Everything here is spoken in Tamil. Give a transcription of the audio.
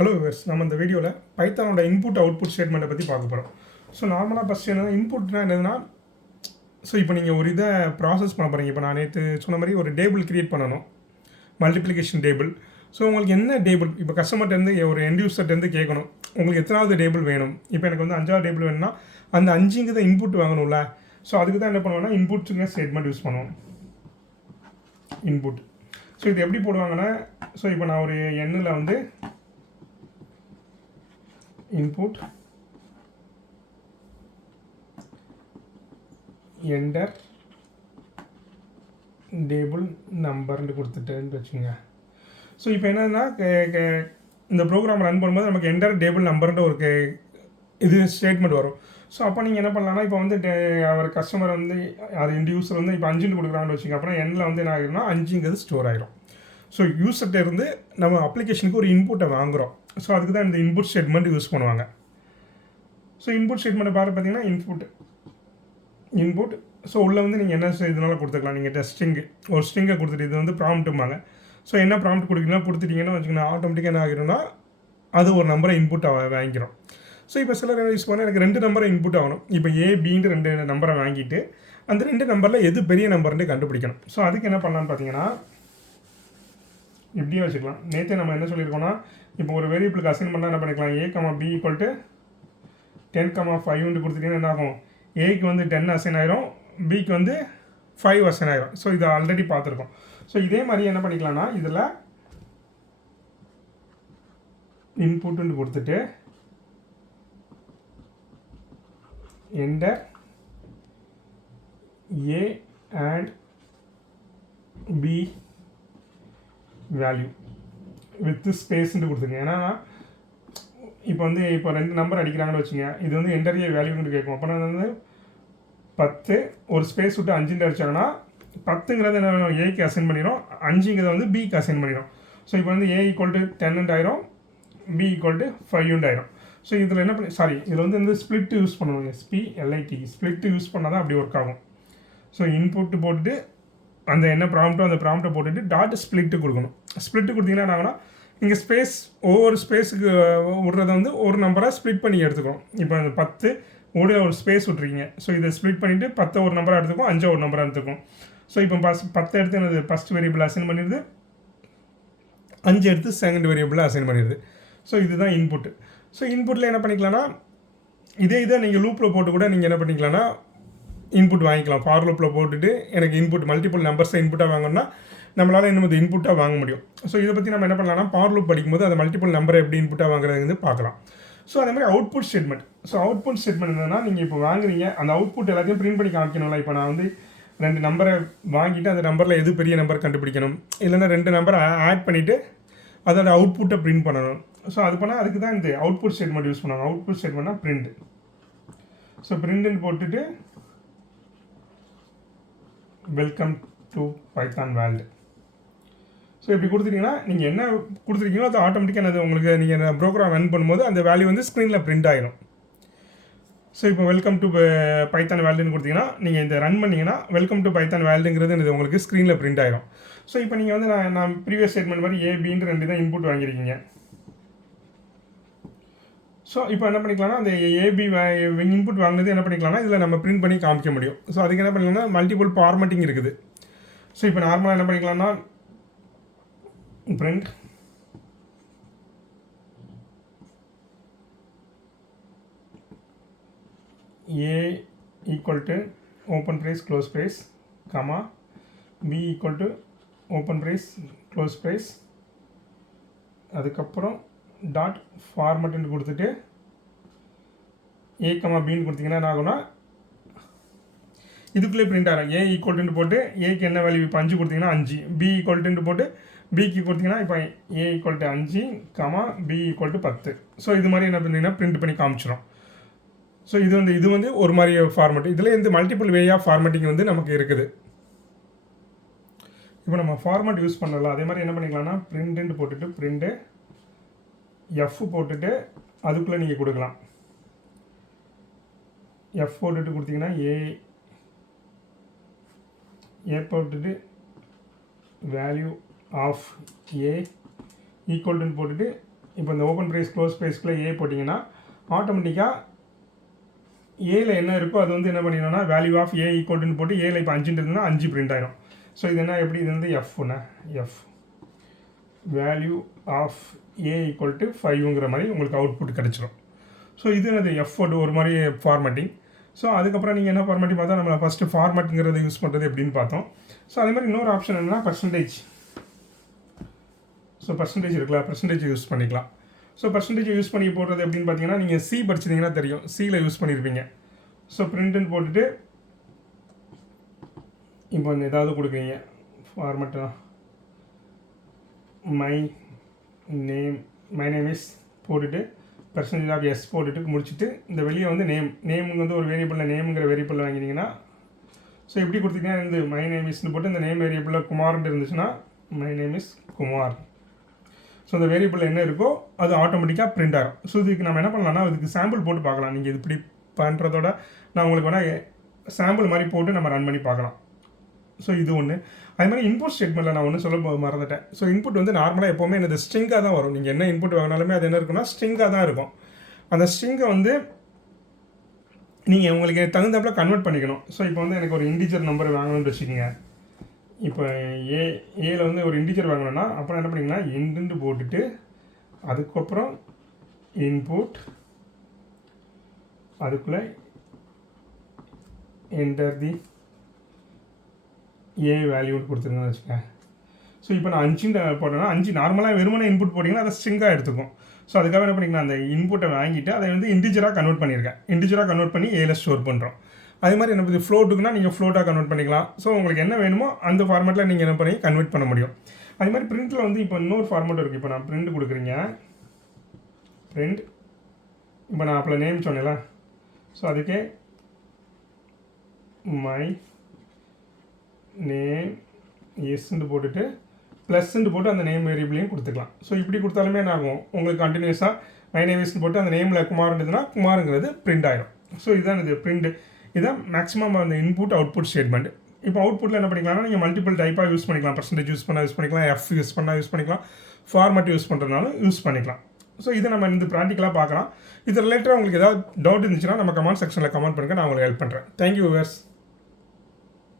ஹலோ விவர்ஸ், நம்ம இந்த வீடியோவில் பைத்தானோட இன்புட் அவுட்புட் ஸ்டேட்மெண்ட்டை பற்றி பார்க்க போகிறோம். ஸோ நார்மலாக ஃபஸ்ட் என்னன்னா இன்புட்னா என்னதுன்னா, ஸோ இப்போ நீங்கள் ஒரு இதை ப்ராசஸ் பண்ண போகிறீங்க. இப்போ நான் நேற்று சொன்ன மாதிரி ஒரு டேபிள் க்ரியேட் பண்ணணும், மல்டிப்ளிகேஷன் டேபிள். ஸோ உங்களுக்கு என்ன டேபிள், இப்போ கஸ்டமர்ட்டேருந்து ஒரு எண்ட் யூசர்ட்டேருந்து கேட்கணும், உங்களுக்கு எத்தனாவது டேபிள் வேணும். இப்போ எனக்கு வந்து 5வது டேபிள் வேணும்னா அந்த 5ங்கிறத இன்புட் வாங்கணும்ல. ஸோ அதுக்கு தான் என்ன பண்ணுவோம்னா இன்புட்ஸுங்க ஸ்டேட்மெண்ட் யூஸ் பண்ணுவோம். இன்புட். ஸோ இது எப்படி போடுவாங்கன்னா, ஸோ இப்போ நான் ஒரு எண்ணில் வந்து input enter table நம்பர்னு கொடுத்துட்டேன்னு வச்சுங்க. ஸோ இப்போ என்னன்னா இந்த ப்ரோக்ராம் ரன் பண்ணும்போது நமக்கு என்டர் டேபிள் நம்பர்ன்ற ஒரு இது ஸ்டேட்மெண்ட் வரும். ஸோ அப்போ நீங்கள் என்ன பண்ணலாம்னா, இப்போ வந்து அவர் கஸ்டமர் வந்து அது இந்த யூஸர் வந்து இப்போ 5 கொடுக்குறாங்கன்னு வச்சுங்க. அப்புறம் எண்ணில் வந்து என்ன ஆகிடும்னா 5ங்கிறது ஸ்டோர் ஆகிடும். ஸோ யூஸர்கிட்ட இருந்து நம்ம அப்ளிகேஷனுக்கு ஒரு இன்புட்டை வாங்குகிறோம். ஸோ அதுக்கு தான் இந்த இன்புட் ஸ்டேட்மெண்ட் யூஸ் பண்ணுவாங்க. ஸோ இன்புட் ஸ்டேட்மெண்ட்டை பார்த்தீங்கன்னா இன்புட். ஸோ உள்ளே வந்து நீங்கள் என்ன இதனால கொடுத்துக்கலாம். நீங்கள் ஸ்ட்ரிங்கு ஒரு ஸ்ட்ரிங்கை கொடுத்துட்டு இது வந்து ப்ராம்ப்ட்டும்பாங்க. ஸோ என்ன ப்ராம்ப்ட் கொடுக்குறீங்கன்னா கொடுத்துட்டீங்கன்னா வச்சுக்கோங்க, ஆட்டோமேட்டிக்காக என்ன ஆகிடும்னா அது ஒரு நம்பரை இன்புட் வாங்கிக்கிறோம். ஸோ இப்போ சிலர் என்ன யூஸ் பண்ணால் எனக்கு 2 நம்பரை இன்புட் ஆகணும். இப்போ ஏபின்ட்டு 2 நம்பரை வாங்கிட்டு அந்த 2 நம்பரில் எது பெரிய நம்பர்னு கண்டுபிடிக்கணும். ஸோ அதுக்கு என்ன பண்ணலான்னு பார்த்தீங்கன்னா இப்படியே வச்சுக்கலாம். நேற்று நம்ம என்ன சொல்லியிருக்கோம்னா, இப்போ ஒரு வேரியபிளுக்கு அசைன் பண்ணால் என்ன பண்ணிக்கலாம், a, b = 10, 5 கொடுத்துட்டீங்கன்னா என்ன ஆகும், ஏக்கு வந்து 10 அசைன் ஆயிரும், பிக்கு வந்து 5 அசைன் ஆயிரும். ஸோ இதை ஆல்ரெடி பார்த்துருக்கோம். ஸோ இதே மாதிரி என்ன பண்ணிக்கலாம்னா, இதில் இன்புட்டுன்னு கொடுத்துட்டு enter a and b value with ஸ்பேஸ்ன்னு கொடுத்துருங்க. ஏன்னா இப்போ வந்து இப்போ 2 நம்பர் அடிக்கிறாங்கன்னு வச்சுங்க, இது வந்து என்டர் ஏ வேல்யூன்னு கேட்கும். அப்போ நான் வந்து 10 ஒரு ஸ்பேஸ் விட்டு 5 அடித்தாங்கன்னா 10ங்கிறது என்ன ஏக்கு அசைன் பண்ணிடும், 5ங்கிறத வந்து பிக்கு அசைன் பண்ணிடும். ஸோ இப்போ வந்து a = 10 ஆயிரும், b = 5 ஆயிரும். ஸோ இதில் என்ன பண்ணி இதில் வந்து ஸ்ப்ளிட் யூஸ் பண்ணணும். ஸ்ப்ளிட் யூஸ் பண்ணால் தான் அப்படி ஒர்க் ஆகும். ஸோ இன்புட்டு போட்டுட்டு அந்த என்ன ப்ராம்ப்ட்டோ அந்த ப்ராம்ப்ட்டை போட்டுட்டு டாட் ஸ்ப்ளிட்டு கொடுக்கணும். ஸ்ப்ளிட்டு கொடுத்தீங்கன்னா என்னாங்கன்னா, நீங்கள் ஸ்பேஸ் ஒவ்வொரு ஸ்பேஸுக்கு விட்றத வந்து ஒரு நம்பராக ஸ்ப்ளிட் பண்ணி எடுத்துக்கணும். இப்போ அந்த 10 ஒரு ஸ்பேஸ் விட்ருக்கீங்க. ஸோ இதை ஸ்ப்ளிட் பண்ணிவிட்டு 10 ஒரு நம்பராக எடுத்துக்கும், 5 ஒரு நம்பராக எடுத்துக்கும். ஸோ இப்போ 10 எடுத்து என்னது ஃபஸ்ட் வேரியபிள் அசைன் பண்ணிடுது, 5 எடுத்து செகண்ட் வேரியபிள் அசைன் பண்ணிடுது. ஸோ இதுதான் இன்புட்டு. ஸோ இன்புட்டில் என்ன பண்ணிக்கலாம்னா, இதை நீங்கள் லூப்பில் போட்டு கூட நீங்கள் என்ன பண்ணிக்கலாம்னா இன்புட் வாங்கிக்கலாம். ஃபார் லூப்பில் போட்டுட்டு எனக்கு இன்புட் மல்டிபிள் நம்பர்ஸை இன்புட்டாக வாங்கினா நம்மளால் இன்னும் இன்புட்டாக வாங்க முடியும். ஸோ இதை பற்றி நம்ம என்ன பண்ணலாம்னா, ஃபார் லூப் படிக்கும்போது அந்த மல்டிபிள் நம்பரை எப்படி இன்புட்டாக வாங்குறது பார்க்கலாம். ஸோ அதே மாதிரி output statement. So output statement என்னன்னா, நீங்கள் இப்போ வாங்குறீங்க, அந்த அவுட்புட் எல்லாத்தையும் பிரிண்ட் பண்ணி காமிக்கணும்ல. இப்போ நான் வந்து 2 நம்பரை வாங்கிட்டு அந்த நம்பரில் எது பெரிய நம்பர் கண்டுபிடிக்கணும், இல்லைன்னா 2 நம்பரை ஆட் பண்ணிவிட்டு அதோட அவுட்புட்டை பிரிண்ட் பண்ணணும். ஸோ அது பண்ணால் அதுக்கு தான் இந்த அவுட்புட் ஸ்டேட்மெண்ட் யூஸ் பண்ணுவாங்க. அவுட்புட் ஸ்டேட்மெண்ட்னா பிரிண்ட். ஸோ பிரிண்ட்னு போட்டுட்டு welcome to Python world. So இப்படி கொடுத்துட்டிங்கன்னா நீங்கள் என்ன கொடுத்துருக்கீங்களோ அது ஆட்டோமேட்டிக்காக அது உங்களுக்கு நீங்கள் ப்ரோக்ராம் ரன் பண்ணும்போது அந்த வேல்யூ வந்து ஸ்க்ரீனில் பிரிண்ட் ஆகிடும். ஸோ இப்போ வெல்கம் டு பைத்தான் வேர்ல்டுன்னு கொடுத்தீங்கன்னா நீங்கள் இந்த ரன் பண்ணிங்கன்னா வெல்கம் டு பைத்தான் வேர்ல்டுங்கிறது இது உங்களுக்கு ஸ்க்ரீனில் பிரிண்ட் ஆகிடும். ஸோ இப்போ நீங்கள் வந்து நான் ப்ரீவியஸ் ஸ்டேட்மெண்ட் மாதிரி ஏபின்ற 2 தான் இன்புட் வாங்கியிருக்கீங்க. ஸோ இப்போ என்ன பண்ணிக்கலாம்னா, அந்த ஏபி இன்புட் வாங்கினது என்ன பண்ணிக்கலாம்னா இதில் நம்ம பிரிண்ட் பண்ணி காமிக்க முடியும். ஸோ அதுக்கு என்ன பண்ணிக்கலாம்னா மல்டிபிள் ஃபார்மேட்டிங் இருக்குது. ஸோ இப்போ நார்மலாக என்ன பண்ணிக்கலாம்னா print a = open brace close brace comma b = open brace close brace, அதுக்கப்புறம் டாட் ஃபார்மேட்டுன்னு கொடுத்துட்டு a, bன்னு கொடுத்தீங்கன்னா என்ன ஆகும்னா இதுக்குள்ளே பிரிண்ட் ஆகும். a ஈக்குவல்ட்டுன்னு போட்டு ஏக்கு என்ன வேல்யூ இப்போ 5 கொடுத்தீங்கன்னா 5, b ஈக்குவல்ட்டுன்னு போட்டு பிக்கு கொடுத்தீங்கன்னா இப்போ a = 5, b = 10. ஸோ இது மாதிரி என்ன பண்ணிங்கன்னா பிரிண்ட் பண்ணி காமிச்சிடும். ஸோ இது வந்து ஒரு மாதிரி ஃபார்மேட். இதில் இந்த மல்டிபிள் வே ஆஃப் ஃபார்மேட்டிங் வந்து நமக்கு இருக்குது. இப்போ நம்ம ஃபார்மேட் யூஸ் பண்ணலாம். அதே மாதிரி என்ன பண்ணிக்கலாம்னா பிரிண்ட்டுன்னு போட்டுட்டு பிரிண்ட்டு எஃப் போட்டுட்டு அதுக்குள்ளே நீங்கள் கொடுக்கலாம். எஃப் போட்டுட்டு கொடுத்தீங்கன்னா ஏ போட்டுட்டு வேல்யூ ஆஃப் ஏ ஈக்குவல்ட்டுன்னு போட்டுட்டு இப்போ இந்த ஓப்பன் ப்ரைஸ் க்ளோஸ் ப்ரைஸ்க்குள்ளே ஏ போட்டிங்கன்னா ஆட்டோமேட்டிக்காக ஏல என்ன இருக்கோ அது வந்து என்ன பண்ணிடணும்னா வேல்யூ ஆஃப் ஏ ஈக்குவல்ட்டுன்னு போட்டு ஏல இப்போ 5 இருந்ததுன்னா 5 பிரிண்ட் ஆயிடும். ஸோ இது என்ன எப்படி இது வந்து F value of A equal to 5ங்கிற மாதிரி உங்களுக்கு அவுட்புட் கிடச்சிரும். ஸோ இது அது எஃப் ஒரு மாதிரி ஃபார்மேட்டிங். ஸோ அதுக்கப்புறம் நீங்கள் என்ன ஃபார்மேட்டிங் பார்த்தா நம்ம ஃபஸ்ட்டு ஃபார்மேட்டுங்கிறத யூஸ் பண்ணுறது எப்படின்னு பார்த்தோம். ஸோ அதே மாதிரி இன்னொரு ஆப்ஷன் என்னன்னா பர்சன்டேஜ். ஸோ பர்சன்டேஜ் இருக்குல்ல, பர்சன்டேஜ் யூஸ் பண்ணிக்கலாம். ஸோ பர்சன்டேஜ் யூஸ் பண்ணி போடுறது எப்படின்னு பார்த்தீங்கன்னா நீங்கள் சி படிச்சிட்டிங்கன்னா தெரியும், சியில் யூஸ் பண்ணியிருப்பீங்க. ஸோ பிரிண்ட்டுன்னு போட்டுட்டு இப்போ ஏதாவது கொடுக்குறீங்க ஃபார்மேட் மை நேம் இஸ் போட்டுட்டு பர்சன்டேஜ் ஆஃப் எஸ் போட்டுட்டு முடிச்சுட்டு இந்த வெளியே வந்து நேமுங்க வந்து ஒரு வேரியபிளில் நேமுங்கிற வேரியபிளில் வாங்கினீங்கன்னா ஸோ எப்படி கொடுத்தீங்கன்னா இந்த மை நேம் இஸ்ன்னு போட்டு இந்த நேம் வேரியபிளில் குமார்ன்ட்டு இருந்துச்சுன்னா my name is Kumar. So இந்த வேரியபிள் என்ன இருக்கோ அது ஆட்டோமேட்டிக்காக பிரிண்ட் ஆகும். ஸோ இதுக்கு நம்ம என்ன பண்ணலாம்னா இதுக்கு சாம்பிள் போட்டு பார்க்கலாம். நீங்கள் இது இப்படி பண்ணுறதோட நான் உங்களுக்கு வேணால் சாம்பிள் மாதிரி போட்டு நம்ம ரன் பண்ணி பார்க்கலாம். ஸோ இது ஒன்று. அது மாதிரி இன்புட் ஸ்டேட்மெண்ட்டில் நான் ஒன்று சொல்ல மறந்துட்டேன். ஸோ இன்புட் வந்து நார்மலாக எப்போவுமே எனது ஸ்ட்ரிங்காக தான் வரும். நீங்கள் என்ன இன்புட் வாங்கினாலுமே அது என்ன இருக்குன்னா ஸ்ட்ரிங்காக தான் இருக்கும். அந்த ஸ்ட்ரிங்கை வந்து நீங்கள் உங்களுக்கு தகுந்தாப்பில் கன்வெர்ட் பண்ணிக்கணும். ஸோ இப்போ வந்து எனக்கு ஒரு இன்டிஜர் நம்பர் வாங்கணும்னு வச்சுக்கோங்க. இப்போ ஏல வந்து ஒரு இன்டிஜர் வாங்கணும்னா அப்புறம் என்ன பண்ணிங்கன்னா இன்ட்டு போட்டுட்டு அதுக்கப்புறம் இன்புட் அதுக்குள்ளே என்டர் தி ஏ வேல்யூன்னு கொடுத்துருங்கன்னு வச்சுக்கேன். ஸோ இப்போ நான் 5 போட்டேன்னா 5 நார்மலாக வெறுமனே இன்புட் போட்டிங்கன்னா அதை ஸ்ட்ரிங்காக எடுத்துக்கும். ஸோ அதுக்காக என்ன பண்ணிங்கன்னா அந்த இன்புட்டை வாங்கிட்டு அதை வந்து இன்டிஜராக கன்வெர்ட் பண்ணியிருக்கேன். இன்டிஜராக கன்வெர்ட் பண்ணி ஏல ஸ்டோர் பண்ணுறோம். அதே மாதிரி என்ன பண்ணுது ஃப்ளோட்டுக்குன்னா நீங்கள் ஃப்ளோட்டாக கன்வெர்ட் பண்ணிக்கலாம். ஸோ உங்களுக்கு என்ன வேணுமோ அந்த ஃபார்மேட்டில் நீங்கள் என்ன பண்ணி கன்வெர்ட் பண்ண முடியும். அதே மாதிரி பிரிண்ட்டில் வந்து இப்போ இன்னொரு ஃபார்மேட் இருக்குது. இப்போ நான் பிரிண்ட் கொடுக்குறீங்க பிரிண்ட் இப்போ நான் அப்போ நேம் சொன்னேன்ல. ஸோ அதுக்கே மை நேம் எஸ்ன்னு போட்டுட்டு ப்ளஸ்ன்னு போட்டு அந்த நேம் வேரியபிளையும் கொடுத்துக்கலாம். ஸோ இப்படி கொடுத்தாலுமே என்ன ஆகும் உங்களுக்கு கண்டினியூஸாக மை நேம் எஸ்ன்னு போட்டு அந்த நேமில் குமார் இருந்ததுன்னா குமாருங்கிறது பிரிண்ட் ஆகிடும். ஸோ இதுதான் இது பிரிண்ட். இதுதான் மேக்ஸிமம் அந்த இன்புட் அவுட்புட் ஸ்டேட்மெண்ட். இப்போ அவுட்புட்டில் என்ன பண்ணிக்கலாம்னா நீங்கள் மல்டிபிள் டைப்பாக யூஸ் பண்ணிக்கலாம். பர்சன்டேஜ் யூஸ் பண்ணிக்கலாம், எஃப் யூஸ் பண்ணிக்கலாம், ஃபார்மேட் யூஸ் பண்ணுறதுனாலும் யூஸ் பண்ணிக்கலாம். ஸோ இதை நம்ம இந்த ப்ராக்டிக்கலாக பார்க்கலாம். இது ரிலேட்டடாக உங்களுக்கு ஏதாவது டவுட் இருந்துச்சுன்னா நம்ம கமெண்ட் செக்ஷனில் கமெண்ட் பண்ணுங்கள், நான் உங்களுக்கு ஹெல்ப் பண்ணுறேன். Thank you viewers.